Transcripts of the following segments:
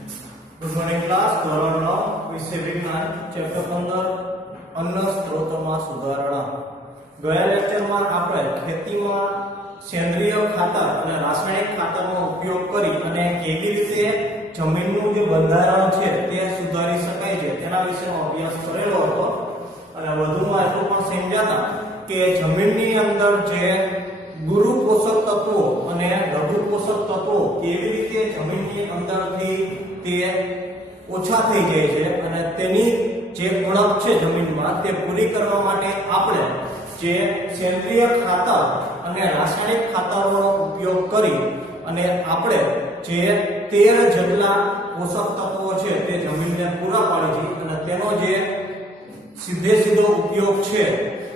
Good morning class ધોરણ 9 વિષય વિજ્ઞાન ચેપ્ટર 15 અન્ન સ્ત્રોતોમાં સુધારણા. ગયા લેક્ચરમાં આપણે ખેતીમાં સેન્દ્રિય ખાતર અને રાસાયણિક ખાતરનો ઉપયોગ કરી અને કેવી રીતે જમીનનું જે બંધારણ છે તે સુધારી શકાય છે તેના વિશેનો અભ્યાસ કરેલો હતો. અને વધુમાં એટલું પણ સમજ્યા કે જમીનની અંદર જે ગુરુ પોષક તત્વો અને લઘુ પોષક તત્વો કેવી રીતે જમીનની અંદરથી તે ઓછા થઈ જાય છે અને તેની જે ઉણપ છે જમીનમાં તે પૂરી કરવા માટે આપણે જે સેન્દ્રિય ખાતર અને રાસાયણિક ખાતરનો ઉપયોગ કરી અને આપણે જે 13 જેટલા પોષક તત્વો છે તે જમીનને પૂરા પાડી છે અને તેનો જે સીધો ઉપયોગ છે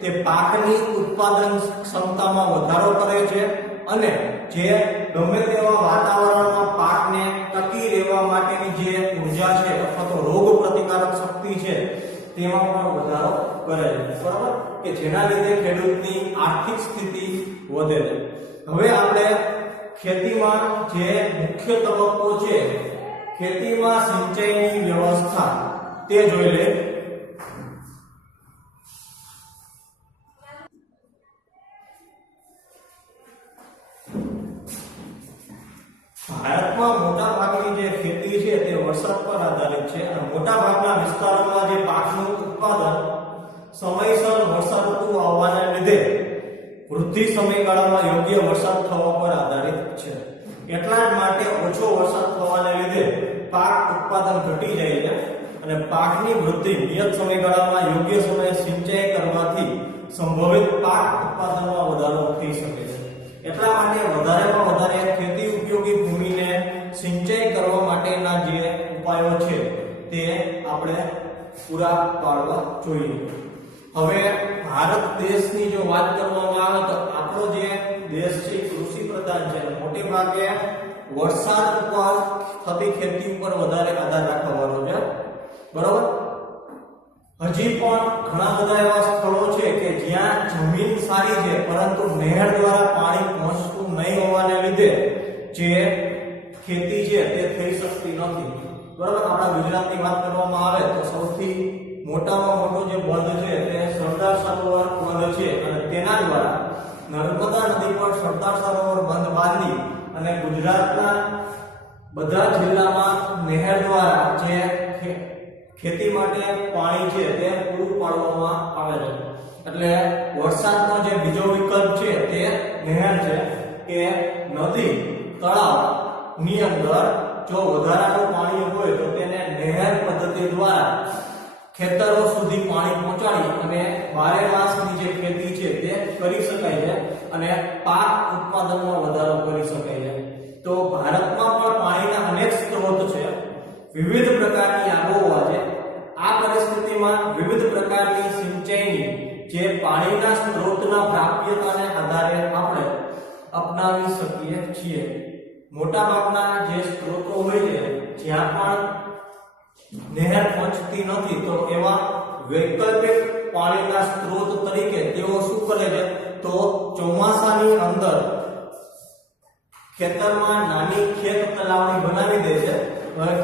તે પાકની ઉત્પાદન ક્ષમતામાં વધારો કરે છે અને જે ગમે તેવા વાતાવરણમાં પાકને ટકી રહેવા માટેની જે ઊર્જા છે અથવા તો રોગ પ્રતિકારક શક્તિ છે તેમાં પણ વધારો કરે છે, બરાબર, કે જેના લીધે ખેડૂતની આર્થિક સ્થિતિ વધે છે. હવે આપણે ખેતીમાં જે મુખ્ય તબક્કો છે ખેતીમાં સિંચાઈની વ્યવસ્થા તે જોઈ લે. ભારતમાં મોટા ભાગની જે ખેતી છે તે વરસાદ પર આધારિત છે અને મોટા ભાગના વિસ્તારોમાં જે પાકનું ઉત્પાદન સમયસર વર્ષા ઋતુ આવવાને લીધે વૃદ્ધિ સમયગાળામાં યોગ્ય વરસાદ થવા પર આધારિત છે. એટલા જ માટે ઓછો વરસાદ થવાને લીધે પાક ઉત્પાદન ઘટી જાય છે અને પાકની વૃદ્ધિ નિયત સમયગાળામાં યોગ્ય સમયે સિંચાઈ કરવાથી સંભવિત પાક ઉત્પાદનમાં વધારો થઈ શકે છે. એટલા માટે વધારેમાં વધારે ખેતી ઉપયોગી ભૂમિને સિંચાઈ કરવા માટેના જે ઉપાયો છે તે આપણે પૂરા પાડવા જોઈએ. હવે ભારત દેશની જો વાત કરવામાં આવે તો આપણો જે દેશ છે કૃષિ પ્રધાન છે, મોટે ભાગે વરસાદ ઉપર થતી ખેતી ઉપર વધારે આધાર રાખવાનો છે, બરાબર. હજી પણ ઘણા બધા એવા સ્થળો છે કે જ્યાં જમીન સારી છે પરંતુ નહેર દ્વારા પાણી પહોંચતું નહીં હોવાને લીધે જે ખેતી છે તે થઈ શકતી નથી, બરાબર. આપણા ગુજરાતની વાત કરવામાં આવે તો સૌથી મોટામાં મોટો જે બંધ છે તે સરદાર સરોવર બંધ છે અને તેના દ્વારા નર્મદા નદી પર સરદાર સરોવર બંધ બાંધી અને ગુજરાતના બધા જિલ્લામાં નહેર દ્વારા જે ખેતી માટે પાણી છે તે પૂરું પાડવામાં આવે છે. એટલે વરસાદનો જે બીજો વિકલ્પ છે તે નહેર છે કે નદી તળાવ ની અંદર જો વધારાનું પાણી હોય તો તેને નહેર પદ્ધતિ દ્વારા ખેતરો સુધી પાણી પહોંચાડી અને 12 માસની જે ખેતી છે તે કરી શકાય છે અને પાક ઉત્પાદનમાં વધારો કરી શકાય છે. તો ભારતમાં પણ પાણીના અનેક સ્ત્રોત છે, વિવિધ પ્રકારની આબોહવા છે. આ પરિસ્થિતિમાં વિવિધ પ્રકારની સિંચાઈની જે પાણીના સ્ત્રોતના પ્રાપ્યતાને આધારે આપણે અપનાવી શકીએ છીએ. મોટા ભાગના જે સ્ત્રોતો હોય છે જ્યાં પણ નહેર પહોંચતી નથી તો એવા વૈકલ્પિક પાણીના સ્ત્રોત તરીકે તેઓ શું કરે છે તો ચોમાસાની અંદર ખેતરમાં નાની ખેત તલાવણી બનાવી દે છે.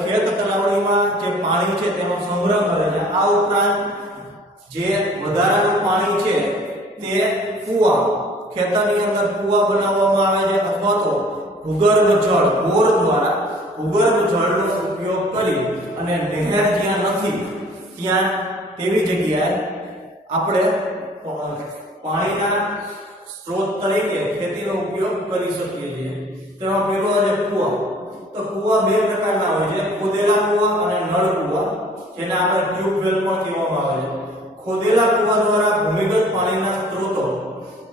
ખેત તલાવણીમાં જે પાણી છે તેનો સંગ્રહ કરે છે. આ ઉપરાંત જે વધારાનું પાણી છે તે કૂવા, ખેતરની અંદર કૂવા બનાવવામાં આવે છે અથવા તો ભૂગર્ભ જળ બોર દ્વારા ભૂગર્ભ જળનો ઉપયોગ કરી અને નહેર જ્યાં નથી ત્યાં તેવી જગ્યાએ આપણે પાણીના સ્ત્રોત તરીકે ખેતીનો ઉપયોગ કરી શકીએ છીએ. તેમાં પહેલો છે કૂવા. તો કૂવા બે પ્રકારના હોય છે, ખોદેલા કૂવા અને નળ કૂવા, જેને આપણે ટ્યુબવેલ પણ કહેવામાં આવે છે. ખોદેલા કૂવા દ્વારા ભૂમિગત પાણીના સ્ત્રોતો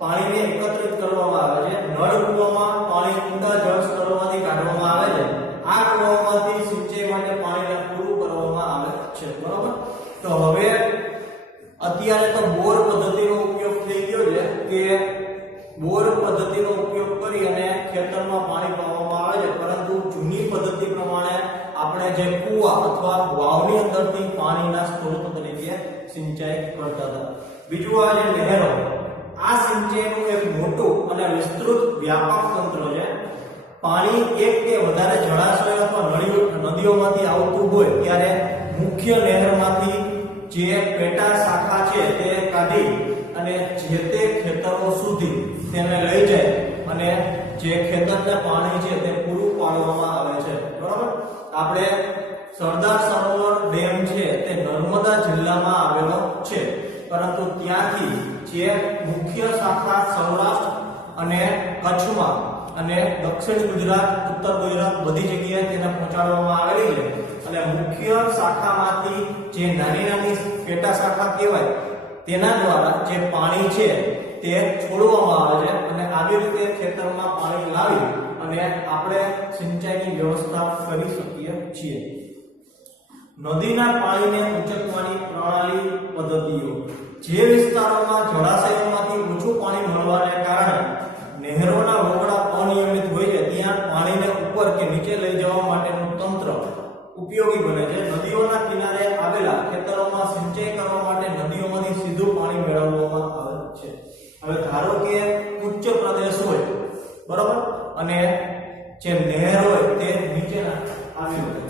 પાણીને એકત્રિત કરવામાં આવે છે. નળ કૂવામાં પાણી ઊંડા જળ સ્તરોમાંથી કાઢવામાં આવે છે. આ કૂવામાંથી સિંચાઈ માટે પાણીને પૂરું કરવામાં આવે છે, બરાબર. તો હવે અત્યારે તો બોર પદ્ધતિનો ઉપયોગ થઈ ગયો છે કે બોર પદ્ધતિનો ઉપયોગ કરી અને ખેતરમાં પાણી પાવામાં આવે છે, પરંતુ જૂની પદ્ધતિ પ્રમાણે આપણે જે કૂવા અથવા વાવની અંદરથી પાણીના સ્ત્રોત તરીકે સિંચાઈ કરતા હતા. બીજું આ જે નહેરો, આ સિંચાઈનું એક મોટું અને વિસ્તૃત વ્યાપક તંત્ર છે. પાણી એક કે વધારે જળાશયો અથવા નદીઓમાંથી આવતું હોય ત્યારે મુખ્ય નહેરમાંથી જે પેટા શાખા છે તે કાઢી અને જે તે ખેતરો સુધી તેને લઈ જાય અને જે ખેતરને પાણી છે તે પૂરું પાડવામાં આવે છે. બરાબર. આપણે સરદાર સરોવર ડેમ છે તે નર્મદા જિલ્લામાં આવેલો છે, પરંતુ ત્યાંથી જે મુખ્ય શાખા સૌરાષ્ટ્ર અને કચ્છમાં અને દક્ષિણ ગુજરાત, ઉત્તર ગુજરાત બધી જગ્યાએ તેને પહોંચાડવામાં આવેલી છે. અને મુખ્ય શાખામાંથી જે નાની નાની પેટા શાખા કહેવાય તેના દ્વારા જે પાણી છે તે છોડવામાં આવે છે અને આવી રીતે ખેતરમાં પાણી લાવી અને આપણે સિંચાઈની વ્યવસ્થા કરી શકીએ છીએ. નદીના પાણીને ઉંચકવાની પ્રણાલી પદ્ધતિઓ. જે વિસ્તારોમાં જળાશયોમાંથી ઓછું પાણી મળવાને કારણે નહેરોના વગડા અનિયમિત હોય છે ત્યાં પાણીને ઉપર કે નીચે લઈ જવા માટેનું તંત્ર ઉપયોગી બને છે. નદીઓના કિનારે આવેલા ખેતરોમાં સિંચાઈ કરવા માટે નદીઓમાંથી સીધું પાણી મેળવવામાં આવે છે. હવે ધારો કે ઉચ્ચ પ્રદેશ હોય, બરાબર, અને જે નહેર હોય તે નીચેના આવી હોય,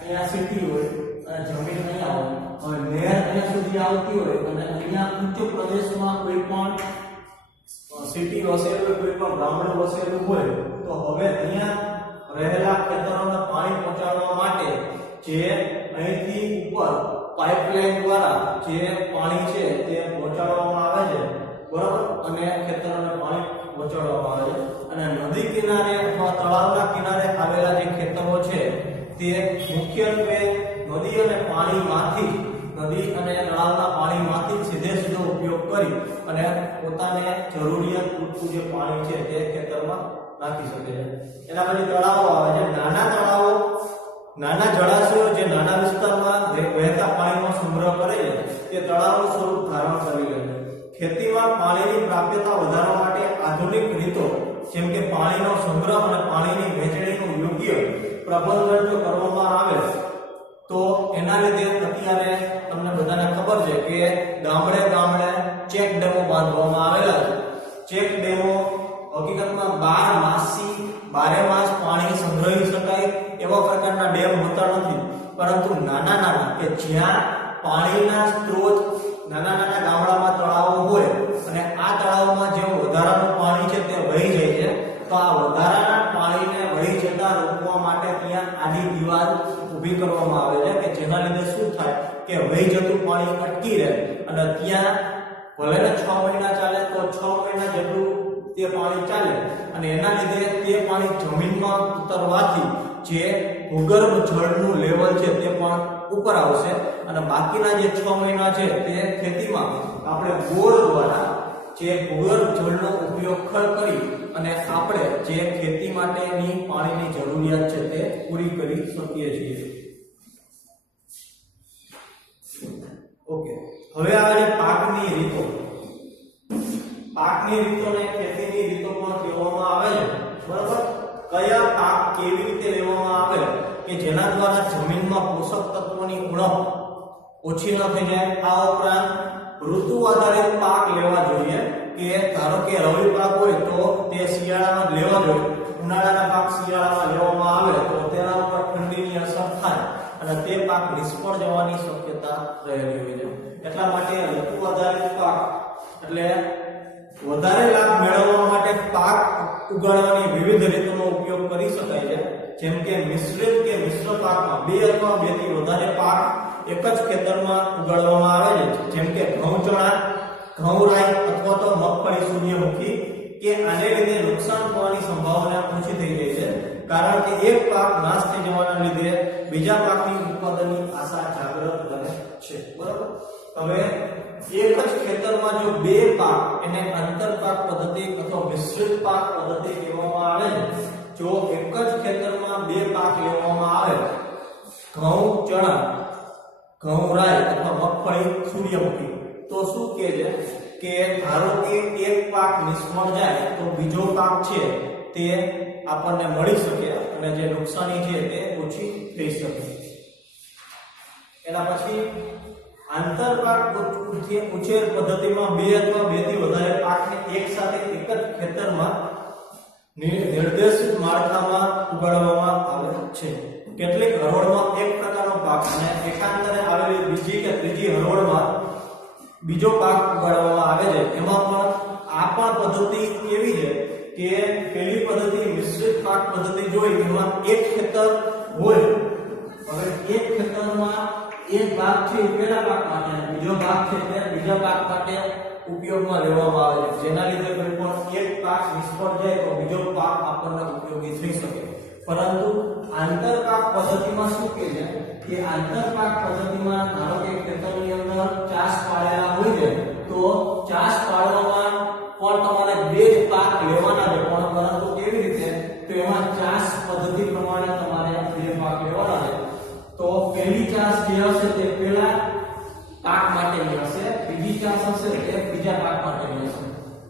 અહીંયા સિટી હોય અને જમીન અહીંયા હોય. હવે નહેર અહીંયા સુધી આવતી હોય અને અહીંયા ઉચ્ચ પ્રદેશમાં કોઈ પણ સિટી વસેલું, કોઈ પણ ગામડું વસેલું હોય તો હવે અહીંયા રહેલા ખેતરોને પાણી પહોંચાડવા માટે જે અહીંથી ઉપર પાઇપલાઇન દ્વારા જે પાણી છે તે પહોંચાડવામાં આવે છે, બરાબર, અને ખેતરોને પાણી પહોંચાડવામાં આવે છે. અને નદી કિનારે અથવા તળાવના કિનારે આવેલા જે ખેતરો છે તે મુખ્યત્વે નદી અને પાણીમાંથી, નદી અને તળાવના પાણીમાંથી સીધો ઉપયોગ કરી અને પોતાને જરૂરિયાત પૂરતું જે પાણી છે તે ખેતરમાં નાખી શકે છે. એના પછી તળાવો આવે છે. નાના તળાવો, નાના જળાશયો જે નાના વિસ્તારમાં વહેતા પાણીનો સંગ્રહ કરે છે તે તળાવનું સ્વરૂપ ધારણ કરી લે છે. ખેતીમાં પાણીની પ્રાપ્યતા વધારવા માટે આધુનિક રીતો જેમ કે પાણીનો સંગ્રહ અને પાણીની વહેંચણીનું યોગ્ય પ્રબંધન જો કરવામાં આવે તો એના લીધે અત્યારે તમને બધાને ખબર છે કે ગામડે ગામડે ચેક ડેમો બાંધવામાં આવેલા છે. ચેક ડેમો હકીકતમાં 12 માસ પાણી સંગ્રહી શકાય એવા પ્રકારના ડેમ હોતા નથી, પરંતુ નાના નાના કે જ્યાં પાણીના સ્ત્રોત નાના નાના ગામડામાં તળાવો હોય અને આ તળાવમાં જે વધારાનું પાણી છે તે વહી જાય છે, તો આ વધારાના પાણીને વહી જતા રોકવા માટે ત્યાં આડી દીવાલ ઊભી કરવામાં આવે છે કે જેના લીધે શું થાય કે વહી જતું પાણી અટકી રહે અને ત્યાં ભલે ને 6 મહિના ચાલે તો 6 મહિના જેટલું તે પાણી ચાલે અને એના લીધે તે પાણી જમીનમાં ઉતરવાથી જે ભૂગર્ભ જળનું લેવલ છે તે પણ ઉપર આવશે અને બાકીના જે 6 મહિના છે તે ખેતીમાં આપણે બોર દ્વારા જે ભૂગર્ભ જળનો ઉપયોગ કરી અને આપણે જે ખેતી માટેની પાણીની જરૂરિયાત છે તે પૂરી કરી શકીએ છીએ. ઓકે, હવે આવે છે પાકની રીતો. પાકની રીતોને ખેતીની રીતો પણ કહેવામાં આવે છે, બરાબર. કયા પાક કેવી રીતે લેવામાં આવે કે જેના દ્વારા જમીનમાં પોષક તત્વોની ઉણપ ઓછી ન થઈ જાય. આ ઉપરાંત ઋતુ આધારિત પાક લેવા જોઈએ કે ધારો કે રવિ પાક હોય તો તે શિયાળામાં લેવા જોઈએ, ઉનાળાના પાક શિયાળામાં લેવામાં આવે તો તેના ઉપર ઠંડીની અસર થાય અને તે પાક નિષ્ફળ જવાની શક્યતા રહેલી હોય છે. એટલા માટે ઋતુ આધારિત પાક એટલે વધારે લાભ મેળવવા માટે પાક ઉગાડવાની વિવિધ રીતોનો ઉપયોગ કરી શકાય છે. જેમ કે મિશ્રિત કે મિશ્ર પાકમાં 2 અથવા 2 થી વધારે પાક એક જ ખેતરમાં ઉગાડવામાં આવે છે. જેમ કે ઘઉં ચણા, ઘઉં રાઈ અથવા તો મગફળી, સૂર્યમુખી કે આને લીધે નુકસાન થવાની સંભાવના ઓછી થઈ જાય છે, કારણ કે એક પાક નાશ થઈ જવાના લીધે બીજા પાકની ઉત્પાદનની આશા જાગૃત રહે છે, બરાબર. હવે એક જ ખેતરમાં જો 2 પાક એને આંતરપાક પદ્ધતિ અથવા મિશ્રિત પાક પદ્ધતિ કહેવામાં આવે છે. જો એક જ ખેતરમાં 2 પાક લેવામાં આવે, ઘઉં ચણા, ઘઉં રાઈ અથવા મગફળી, સૂર્યમુખી, તો શું કહે છે કે ધારો કે એક પાક નિષ્ફળ જાય તો બીજો પાક છે તે આપણને મળી શકે અને જે નુકસાની છે તે ઓછી થઈ શકે. એના પછી આંતરપાક ઉછેર પદ્ધતિમાં 2 અથવા 2 થી વધારે પાકને એક સાથે એક જ ખેતરમાં નિર્દેશિત માળખામાં ઉગાડવામાં આવે છે. કેટલીક હરોળમાં એક પ્રકારનો પાક અને એકાંતરે આવેલી બીજી કે ત્રીજી હરોળમાં બીજો પાક ઉગાડવામાં આવે છે. એમાં પણ આ પણ પદ્ધતિ કેવી છે કે પહેલી પદ્ધતિ મિશ્રિત પાક પદ્ધતિ જોઈ એમાં એક ખેતર હોય, હવે એક ખેતરમાં એક ભાગ છે પહેલા પાક માટે, બીજો ભાગ છે તે બીજા પાક માટે ઉપયોગમાં લેવામાં આવે છે. જેના લીધે કોઈ પણ એક પાક નિષ્ફળ જાય તો બીજો પાક આપણને ઉપયોગી થઈ શકે. પરંતુ આંતરપાક પદ્ધતિમાં શું કહે છે કે આંતરપાક પદ્ધતિમાં ધારો કે ખેતરની અંદર ચાસ પાડેલા હોય છે તો ચાસ પાડવામાં પણ તમારે બે જ પાક લેવાના છે, પણ પરંતુ કેવી રીતે તો એમાં ચાસ પદ્ધતિ પ્રમાણે તમારે બે પાક લેવાના છે. તો પહેલી ચાસ જે હશે તે પહેલા પાક માટેની હશે, બીજી ચાસ હશે તે બીજા પાક માટેની હશે,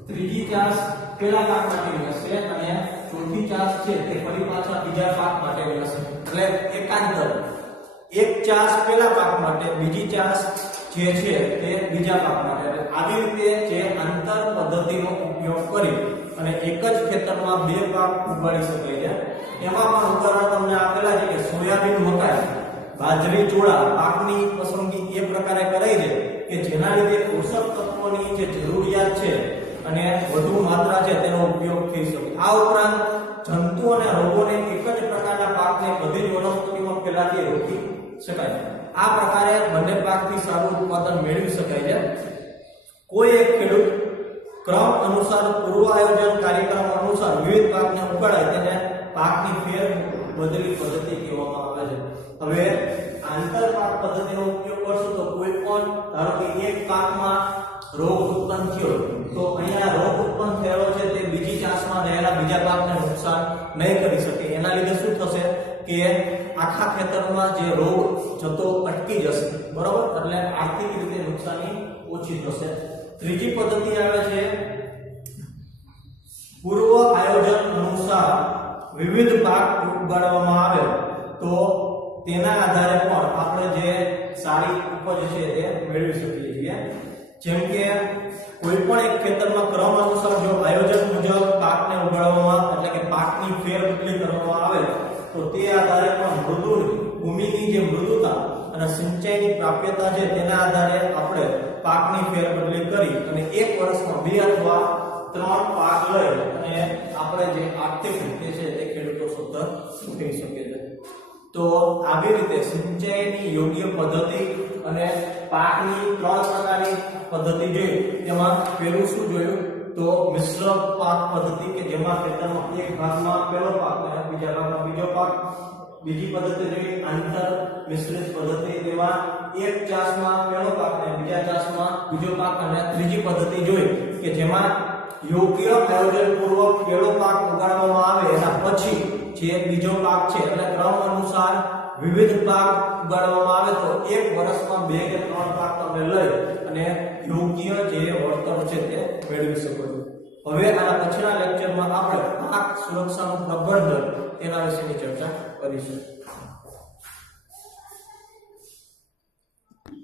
ત્રીજી ચાસ પહેલા પાક માટેની હશે અને ચોથી ચાસ છે તે ફરી પાછા બીજા પાક માટેની હશે. એટલે એકાંતર એક ચાસ પહેલા પાક માટે, બીજી ચાસ જે છે તે બીજા પાક માટે. આવી રીતે જે આંતર પદ્ધતિનો ઉપયોગ કરી અને એક જ ખેતરમાં બે પાક ઉગાડી શકાય છે. એમાં પણ ઉદાહરણ તમને આપેલા છે કે સોયાબીન, મકાઈ, બાજરી, ચોળા પાકની પસંદગી એ પ્રકારે કરાઈ છે કે જેના લીધે પોષક તત્વોની જે જરૂરિયાત છે અને વધુ માત્રા છે તેનો ઉપયોગ થઈ શકે. આ ઉપરાંત જંતુ અને રોગોને એક જ પ્રકારના પાકને બધી જ વનસ્પતિમાં ફેલાતી રોકી શકાય. આ પ્રકારે બંને પાકથી સારું ઉત્પાદન મેળવી શકાય છે. કોઈ એક ખેડૂત ક્રમ અનુસાર પૂર્વ આયોજન કાર્યક્રમ અનુસાર વિવિધ પાકને ઉગાડે તેને પાકની ફેર બદલી પદ્ધતિ કહેવામાં આવે છે. હવે આંતરપાક પદ્ધતિનો ઉપયોગ કરશું તો કોઈ પણ ધારો કે એક પાકમાં રોગ ઉત્પન્ન થયો તો અહીંયા રોગ ઉત્પન્ન થયેલો છે તે બીજી ચાસમાં રહેલા બીજા પાકને નુકસાન નહીં કરી શકે. એના લીધે શું થશે કે આખા ખેતરમાં જે રોગ જતો અટકી જશે, બરોબર? એટલે આર્થિક રીતે નુકસાની ઓછી થશે. ત્રીજી પદ્ધતિ આવે છે પૂર્વ આયોજન અનુસાર વિવિધ પાક ઉગાડવામાં આવે તો તેના આધારે પણ આપણે જે સારી ઉપજ છે તે મેળવી શકીએ છીએ. જેમ કે કોઈ પણ એક ખેતરમાં ક્રમ અનુસાર જો આયોજન મુજબ પાકને ઉગાડવામાં એટલે કે પાકની ફેરબદલી કરવામાં આવે તો તે આધારે પણ ભૂમિની જે મૃદુતા અને સિંચાઈની પ્રાપ્યતા છે તેના આધારે આપણે પાકની ફેરબદલી કરી અને એક વર્ષમાં 2 અથવા 3 પાક લઈ અને આપણે જે આર્થિક રીતે છે તે ખેડૂતો સદ્ધર થઈ શકે છે. તો આવી રીતે સિંચાઈની યોગ્ય પદ્ધતિ અને પાકની 3 પ્રકારની પદ્ધતિ જોઈ. તેમાં પહેલું શું જોયું તો મિશ્ર પાક પદ્ધતિ કે જેમાં ખેતરમાં એક ભાગમાં પહેલો પાક અને બીજા ભાગમાં બીજો પાક. બીજી પદ્ધતિ જોઈ આંતર મિશ્રિત પદ્ધતિ, તેમાં એક ચાસમાં પહેલો પાક અને બીજા ચાસમાં બીજો પાક. અને ત્રીજી પદ્ધતિ જોઈ કે જેમાં યોગ્ય આયોજન પૂર્વક પહેલો પાક ઉગાડવામાં આવે એના પછી જે બીજો પાક છે એટલે ક્રમ અનુસાર વિવિધ પાક ઉગાડવામાં આવે તો એક વર્ષમાં 2 કે 3 પાક તમે લઈ અને યોગ્ય જે વળતર છે તે મેળવી શકો છો. હવે આના પછીના લેક્ચરમાં આપણે પાક સુરક્ષાનું પ્રબંધન તેના વિશેની ચર્ચા કરીશું.